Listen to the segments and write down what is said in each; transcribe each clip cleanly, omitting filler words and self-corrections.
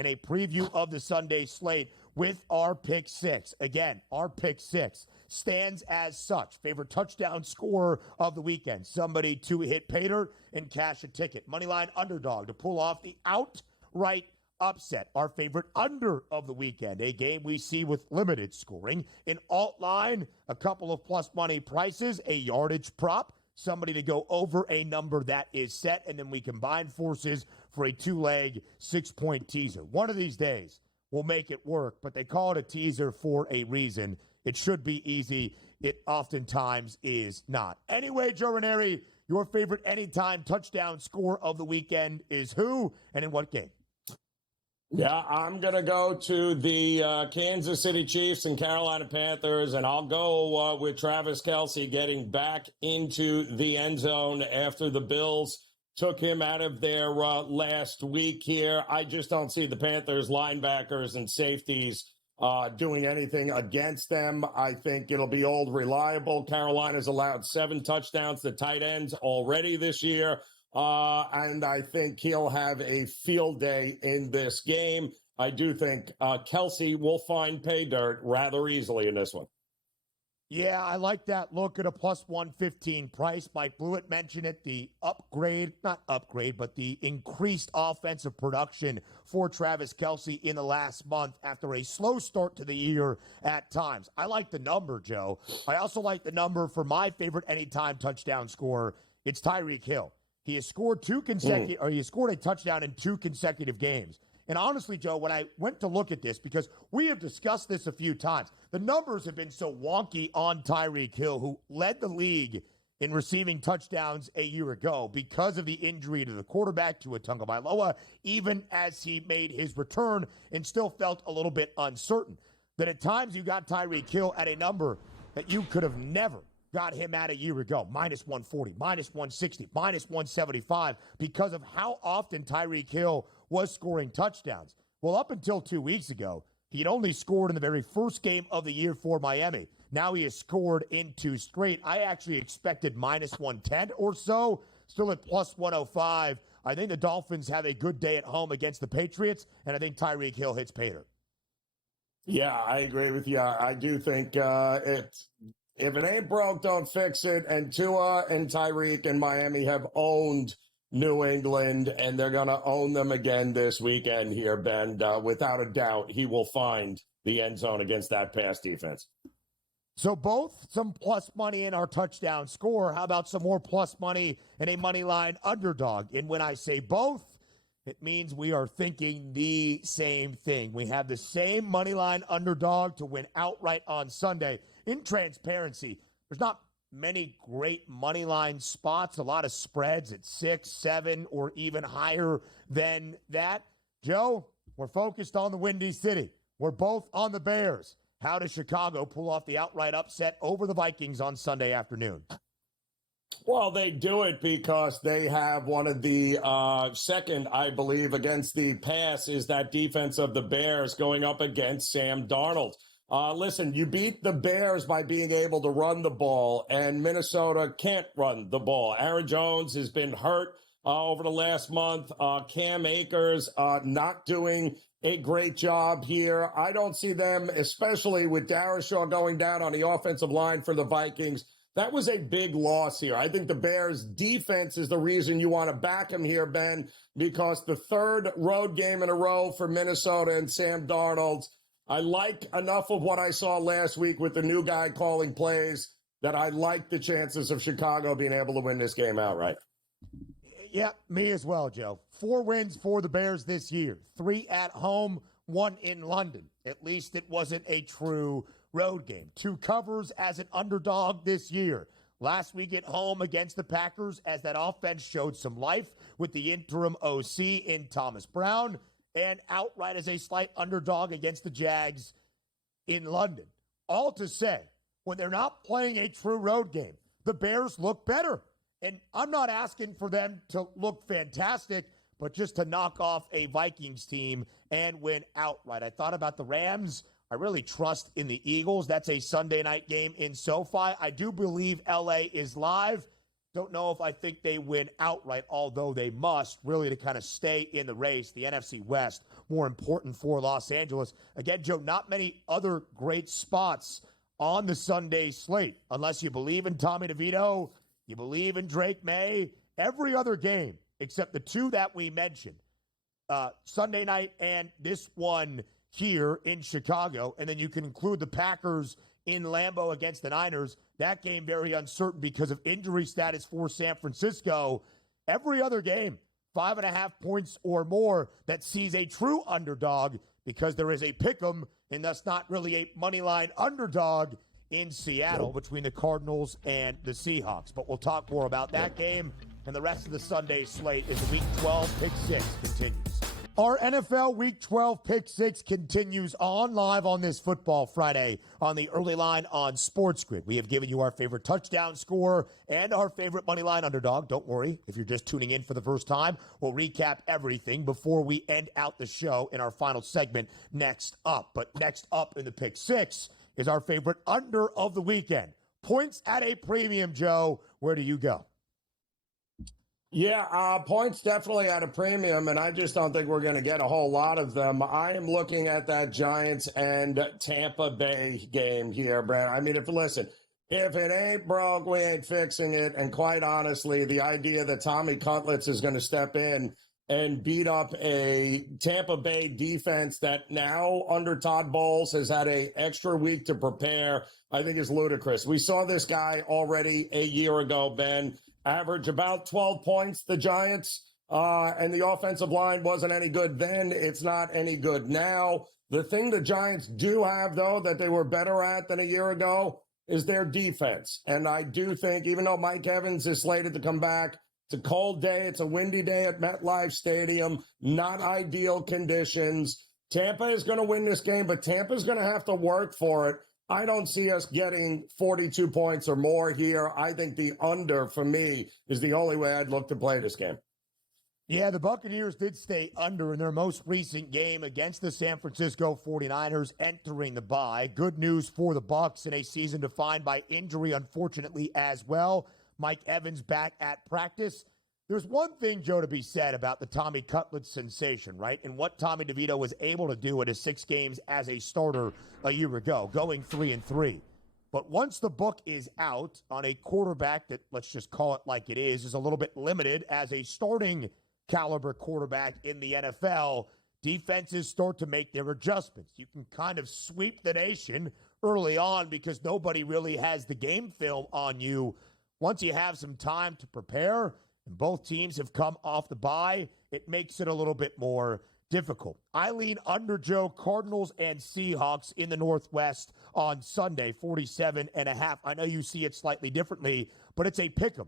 and a preview of the Sunday slate with our pick six. Again, our pick six stands as such. Favorite touchdown scorer of the weekend. Somebody to hit Pater and cash a ticket. Moneyline Underdog to pull off the outright upset. Our favorite under of the weekend. A game we see with limited scoring. In alt line, a couple of plus money prices. A yardage prop. Somebody to go over a number that is set. And then we combine forces for a two-leg 6-point teaser. One of these days, we'll make it work, but they call it a teaser for a reason. It should be easy. It oftentimes is not. Anyway, Joe Raineri, your favorite anytime touchdown score of the weekend is who and in what game? Yeah, I'm going to go to the Kansas City Chiefs and Carolina Panthers, and I'll go with Travis Kelce getting back into the end zone after the Bills took him out of there last week here. I just don't see the Panthers linebackers and safeties doing anything against them. I think it'll be old reliable. Carolina's allowed 7 touchdowns to tight ends already this year. And I think he'll have a field day in this game. I do think Kelce will find pay dirt rather easily in this one. Yeah, I like that look at a plus 115 price. Mike Blewett mentioned it, the increased offensive production for Travis Kelce in the last month after a slow start to the year at times. I like the number, Joe. I also like the number for my favorite anytime touchdown scorer. It's Tyreek Hill. He has scored he has scored a touchdown in 2 consecutive games. And honestly, Joe, when I went to look at this, because we have discussed this a few times, the numbers have been so wonky on Tyreek Hill, who led the league in receiving touchdowns a year ago because of the injury to the quarterback, Tua Tagovailoa, even as he made his return and still felt a little bit uncertain. That at times you got Tyreek Hill at a number that you could have never got him at a year ago, minus 140, minus 160, minus 175, because of how often Tyreek Hill was scoring touchdowns. Well, up until 2 weeks ago, he'd only scored in the very first game of the year for Miami. Now he has scored in 2 straight. I actually expected minus 110 or so, still at plus 105. I think the Dolphins have a good day at home against the Patriots, and I think Tyreek Hill hits Pater. Yeah, I agree with you. I do think if it ain't broke, don't fix it. And Tua and Tyreek and Miami have owned New England, and they're going to own them again this weekend here, Ben. Without a doubt, he will find the end zone against that pass defense. So both some plus money in our touchdown score. How about some more plus money in a money line underdog? And when I say both, it means we are thinking the same thing. We have the same money line underdog to win outright on Sunday. In transparency, there's not many great money line spots, a lot of spreads at 6, 7, or even higher than that. Joe, we're focused on the Windy City. We're both on the Bears. How does Chicago pull off the outright upset over the Vikings on Sunday afternoon? Well, they do it because they have one of the second, I believe, against the pass is that defense of the Bears going up against Sam Darnold. Listen, you beat the Bears by being able to run the ball, and Minnesota can't run the ball. Aaron Jones has been hurt over the last month. Cam Akers not doing a great job here. I don't see them, especially with Darrisaw going down on the offensive line for the Vikings. That was a big loss here. I think the Bears' defense is the reason you want to back him here, Ben, because the 3rd road game in a row for Minnesota and Sam Darnold. I like enough of what I saw last week with the new guy calling plays that I like the chances of Chicago being able to win this game outright. Yeah, me as well, Joe. 4 wins for the Bears this year. 3 at home, 1 in London. At least it wasn't a true road game. 2 covers as an underdog this year. Last week at home against the Packers as that offense showed some life with the interim OC in Thomas Brown, and outright as a slight underdog against the Jags in London. All to say, when they're not playing a true road game, the Bears look better. And I'm not asking for them to look fantastic, but just to knock off a Vikings team and win outright. I thought about the Rams. I really trust in the Eagles. That's a Sunday night game in SoFi. I do believe LA is live. Don't know if I think they win outright, although they must really to kind of stay in the race. The NFC West, more important for Los Angeles. Again, Joe, not many other great spots on the Sunday slate, unless you believe in Tommy DeVito, you believe in Drake May. Every other game, except the two that we mentioned, Sunday night and this one here in Chicago, and then you can include the Packers in Lambeau against the Niners. That game very uncertain because of injury status for San Francisco. Every other game, 5.5 points or more that sees a true underdog because there is a pick'em and thus not really a moneyline underdog in Seattle between the Cardinals and the Seahawks. But we'll talk more about that game and the rest of the Sunday slate as the Week 12 Pick 6 continues. Our NFL Week 12 Pick 6 continues on live on this Football Friday on the early line on SportsGrid. We have given you our favorite touchdown scorer and our favorite moneyline underdog. Don't worry, if you're just tuning in for the first time, we'll recap everything before we end out the show in our final segment next up. But next up in the Pick 6 is our favorite under of the weekend. Points at a premium, Joe. Where do you go? Yeah, points definitely at a premium, and I just don't think we're going to get a whole lot of them. I am looking at that Giants and Tampa Bay game here, Brad. I mean, if it ain't broke, we ain't fixing it. And quite honestly, the idea that Tommy Cutlets is going to step in and beat up a Tampa Bay defense that now under Todd Bowles has had an extra week to prepare, I think is ludicrous. We saw this guy already a year ago, Ben, average about 12 points, the Giants, and the offensive line wasn't any good then. It's not any good now. The thing the Giants do have, though, that they were better at than a year ago is their defense. And I do think, even though Mike Evans is slated to come back, it's a cold day, it's a windy day at MetLife Stadium, not ideal conditions. Tampa is going to win this game, but Tampa is going to have to work for it. I don't see us getting 42 points or more here. I think the under, for me, is the only way I'd look to play this game. Yeah, the Buccaneers did stay under in their most recent game against the San Francisco 49ers entering the bye. Good news for the Bucs in a season defined by injury, unfortunately, as well. Mike Evans back at practice. There's one thing, Joe, to be said about the Tommy Cutlets sensation, right? And what Tommy DeVito was able to do in his 6 games as a starter a year ago, going 3-3. But once the book is out on a quarterback that, let's just call it like it is a little bit limited as a starting caliber quarterback in the NFL, defenses start to make their adjustments. You can kind of sweep the nation early on because nobody really has the game film on you. Once you have some time to prepare, and both teams have come off the bye, it makes it a little bit more difficult. I lean under, Joe, Cardinals and Seahawks in the Northwest on Sunday, 47.5. I know you see it slightly differently, but it's a pick'em.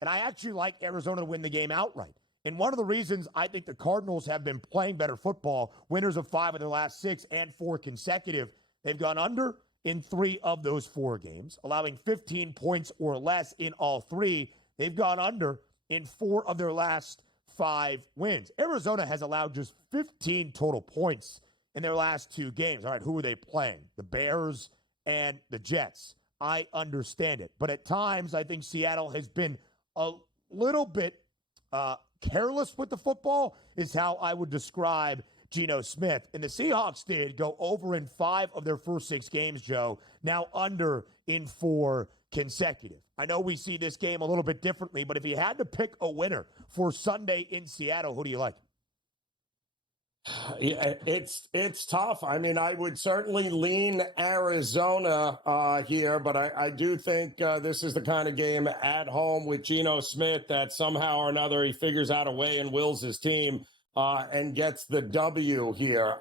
And I actually like Arizona to win the game outright. And one of the reasons I think the Cardinals have been playing better football, winners of 5 of their last 6 and 4 consecutive, they've gone under in 3 of those 4 games, allowing 15 points or less in all 3. They've gone under in 4 of their last 5 wins. Arizona has allowed just 15 total points in their last 2 games. All right, who are they playing? The Bears and the Jets. I understand it. But at times, I think Seattle has been a little bit careless with the football is how I would describe Geno Smith. And the Seahawks did go over in 5 of their first 6 games, Joe, now under in 4 consecutive. I know we see this game a little bit differently, but if you had to pick a winner for Sunday in Seattle, who do you like? Yeah, it's tough. I mean, I would certainly lean Arizona here, but I do think this is the kind of game at home with Geno Smith that somehow or another he figures out a way and wills his team and gets the W here.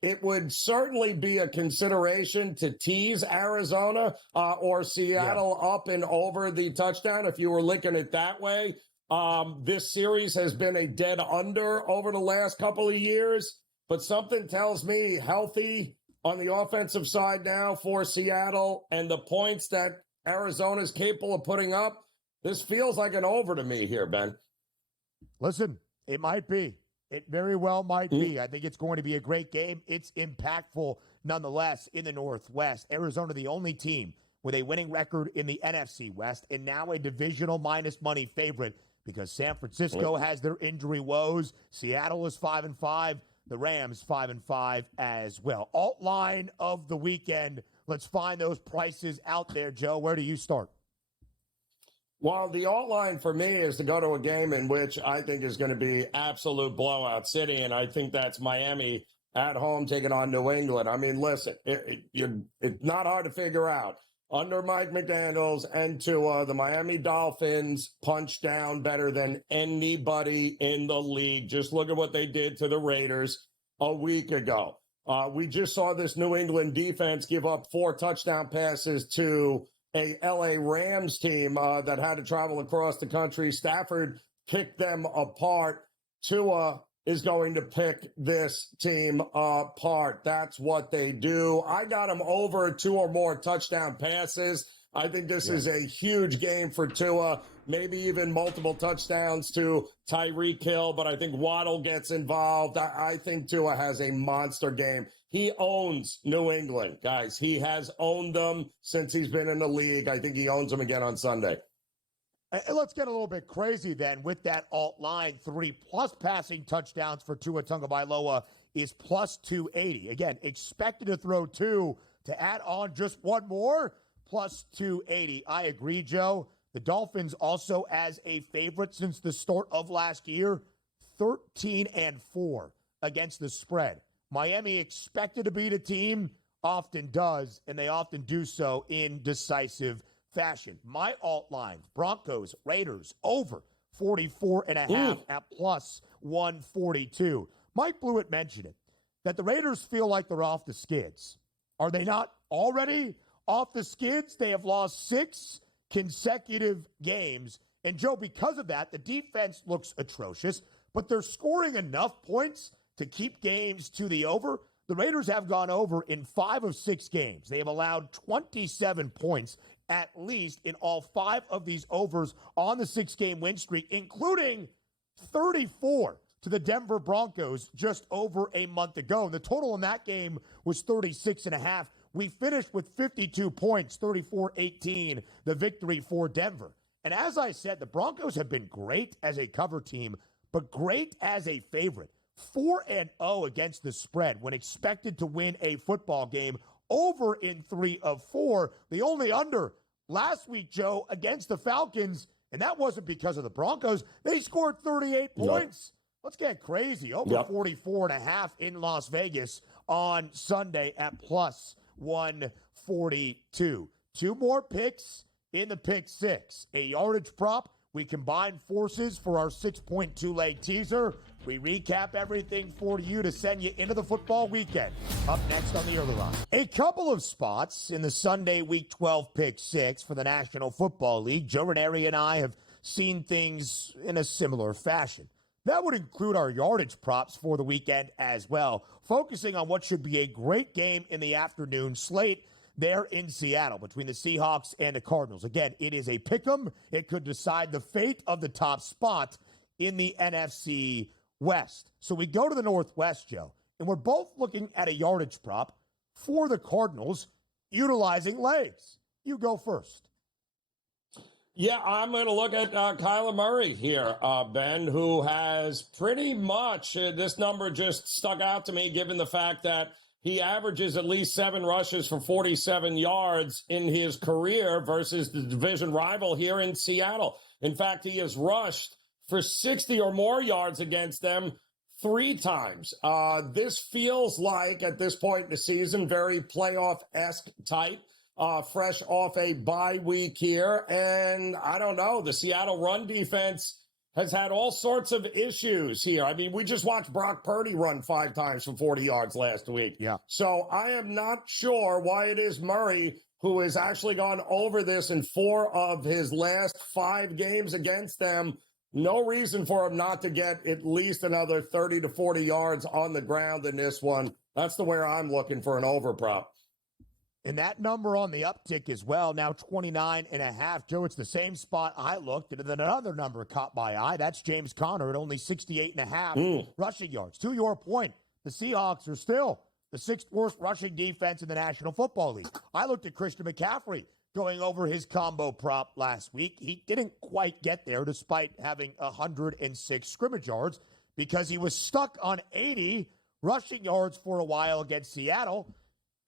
It would certainly be a consideration to tease Arizona or Seattle up and over the touchdown if you were looking at it that way. This series has been a dead under over the last couple of years, but something tells me healthy on the offensive side now for Seattle and the points that Arizona is capable of putting up. This feels like an over to me here, Ben. Listen, it might be. It very well might be. I think it's going to be a great game. It's impactful nonetheless in the Northwest. Arizona, the only team with a winning record in the NFC West and now a divisional minus money favorite because San Francisco has their injury woes. Seattle is 5-5. The Rams 5-5 as well. Alt line of the weekend. Let's find those prices out there, Joe. Where do you start? Well, the alt line for me is to go to a game in which I think is going to be absolute blowout city, and I think that's Miami at home taking on New England. I mean, listen, it's not hard to figure out. Under Mike McDaniels and Tua, the Miami Dolphins punch down better than anybody in the league. Just look at what they did to the Raiders a week ago. We just saw this New England defense give up 4 touchdown passes to a LA Rams team that had to travel across the country. Stafford picked them apart. Tua is going to pick this team apart. That's what they do. I got them over 2 or more touchdown passes. I think this is a huge game for Tua, maybe even multiple touchdowns to Tyreek Hill, but I think Waddle gets involved. I think Tua has a monster game. He owns New England, guys. He has owned them since he's been in the league. I think he owns them again on Sunday. And let's get a little bit crazy then with that alt line. 3+ passing touchdowns for Tua Tagovailoa is plus 280. Again, expected to throw 2 to add on just 1 more, plus 280. I agree, Joe. The Dolphins also as a favorite since the start of last year, 13-4 against the spread. Miami expected to beat a team, often does, and they often do so in decisive fashion. My alt line, Broncos, Raiders, over 44.5 at plus 142. Mike Blewett mentioned it, that the Raiders feel like they're off the skids. Are they not already off the skids? They have lost 6 consecutive games. And, Joe, because of that, the defense looks atrocious, but they're scoring enough points to keep games to the over. The Raiders have gone over in 5 of 6 games. They have allowed 27 points at least in all 5 of these overs on the 6-game win streak, including 34 to the Denver Broncos just over a month ago. The total in that game was 36.5. We finished with 52 points, 34-18, the victory for Denver. And as I said, the Broncos have been great as a cover team, but great as a favorite. 4-0 against the spread when expected to win a football game, over in 3 of 4. The only under last week, Joe, against the Falcons, and that wasn't because of the Broncos. They scored 38 points. Let's get crazy. Over 44.5 in Las Vegas on Sunday at plus 142. 2 more picks in the pick 6. A yardage prop. We combine forces for our 6.2 leg teaser. We recap everything for you to send you into the football weekend. Up next on the early line. A couple of spots in the Sunday Week 12 pick 6 for the National Football League. Joe Raineri and I have seen things in a similar fashion. That would include our yardage props for the weekend as well, focusing on what should be a great game in the afternoon slate there in Seattle between the Seahawks and the Cardinals. Again, it is a pick'em. It could decide the fate of the top spot in the NFC West. So we go to the Northwest, Joe, and we're both looking at a yardage prop for the Cardinals utilizing legs. You go first. Yeah, I'm going to look at Kyler Murray here, Ben, who has pretty much, this number just stuck out to me given the fact that he averages at least 7 rushes for 47 yards in his career versus the division rival here in Seattle. In fact, he has rushed for 60 or more yards against them 3 times. This feels like, at this point in the season, very playoff-esque type. Fresh off a bye week here. And I don't know, the Seattle run defense has had all sorts of issues here. I mean, we just watched Brock Purdy run 5 times for 40 yards last week. Yeah. So I am not sure why it is Murray, who has actually gone over this in 4 of his last 5 games against them. No reason for him not to get at least another 30 to 40 yards on the ground in this one. That's the way I'm looking for an over prop. And that number on the uptick as well, now 29.5. Joe, it's the same spot I looked, and then another number caught my eye. That's James Conner at only 68.5 rushing yards. To your point, the Seahawks are still the 6th worst rushing defense in the National Football League. I looked at Christian McCaffrey going over his combo prop last week. He didn't quite get there despite having 106 scrimmage yards because he was stuck on 80 rushing yards for a while against Seattle.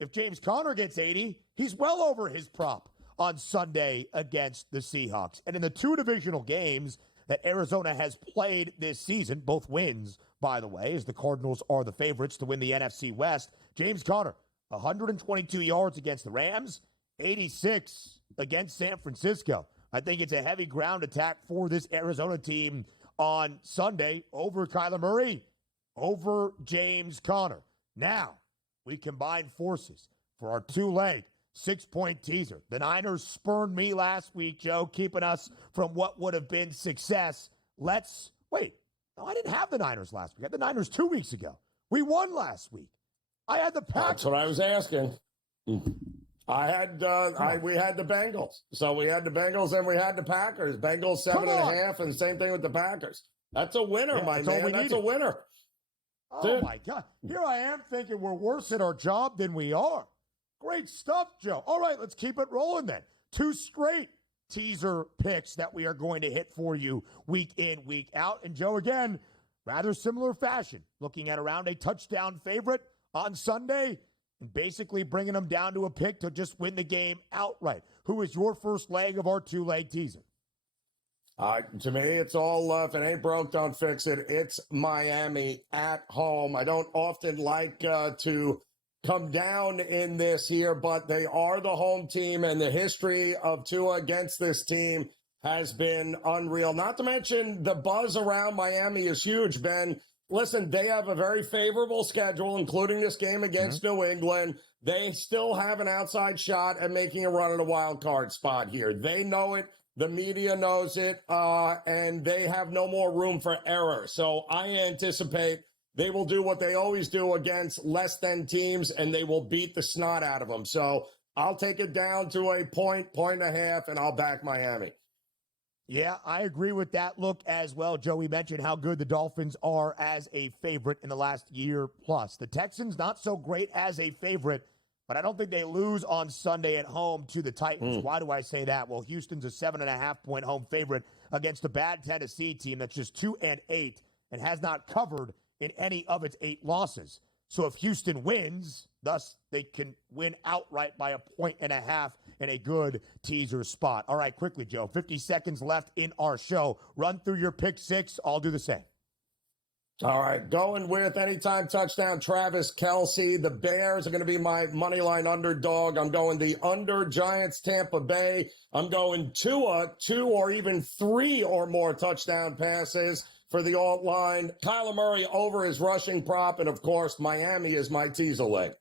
If James Conner gets 80, he's well over his prop on Sunday against the Seahawks. And in the two divisional games that Arizona has played this season, both wins, by the way, as the Cardinals are the favorites to win the NFC West, James Conner, 122 yards against the Rams, 86 against San Francisco. I think it's a heavy ground attack for this Arizona team on Sunday over Kyler Murray, over James Conner. Now, we combine forces for our two-leg 6-point teaser. The Niners spurned me last week, Joe, keeping us from what would have been success. Wait. No, I didn't have the Niners last week. I had the Niners 2 weeks ago. We won last week. I had the Packers. That's what I was asking. We had the Bengals. So we had the Bengals and we had the Packers. Bengals 7.5, and same thing with the Packers. That's a winner, my man. That's a winner. Oh, my God. Here I am thinking we're worse at our job than we are. Great stuff, Joe. All right, let's keep it rolling then. 2 straight teaser picks that we are going to hit for you week in, week out. And Joe, again, rather similar fashion, looking at around a touchdown favorite on Sunday and basically bringing them down to a pick to just win the game outright. Who is your first leg of our 2-leg teaser? To me, it's all, if it ain't broke, don't fix it. It's Miami at home. I don't often like to come down in this here, but they are the home team, and the history of Tua against this team has been unreal. Not to mention the buzz around Miami is huge, Ben. Listen, they have a very favorable schedule, including this game against New England. They still have an outside shot at making a run at a wild card spot here. They know it. The media knows it, and they have no more room for error. So I anticipate they will do what they always do against less than teams, and they will beat the snot out of them. So I'll take it down to a point and a half, and I'll back Miami. Yeah, I agree with that look as well. Joey mentioned how good the Dolphins are as a favorite in the last year plus. The Texans, not so great as a favorite, but I don't think they lose on Sunday at home to the Titans. Why do I say that? Well, Houston's a 7.5-point home favorite against a bad Tennessee team that's just 2-8 and has not covered in any of its 8 losses. So if Houston wins, thus they can win outright by 1.5 in a good teaser spot. All right, quickly, Joe, 50 seconds left in our show. Run through your pick 6. I'll do the same. All right, going with anytime touchdown, Travis Kelce. The Bears are going to be my Moneyline underdog. I'm going the under Giants, Tampa Bay. I'm going Tua, 2 or even 3 or more touchdown passes for the alt line. Kyler Murray over his rushing prop. And, of course, Miami is my teaser leg.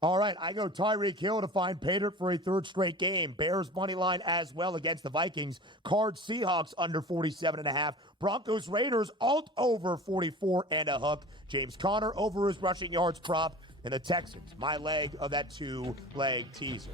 All right, I go Tyreek Hill to find Patriot for a 3rd straight game. Bears money line as well against the Vikings. Cards Seahawks under 47.5. Broncos Raiders alt over 44 and a hook. James Conner over his rushing yards prop. And the Texans, my leg of that 2-leg teaser.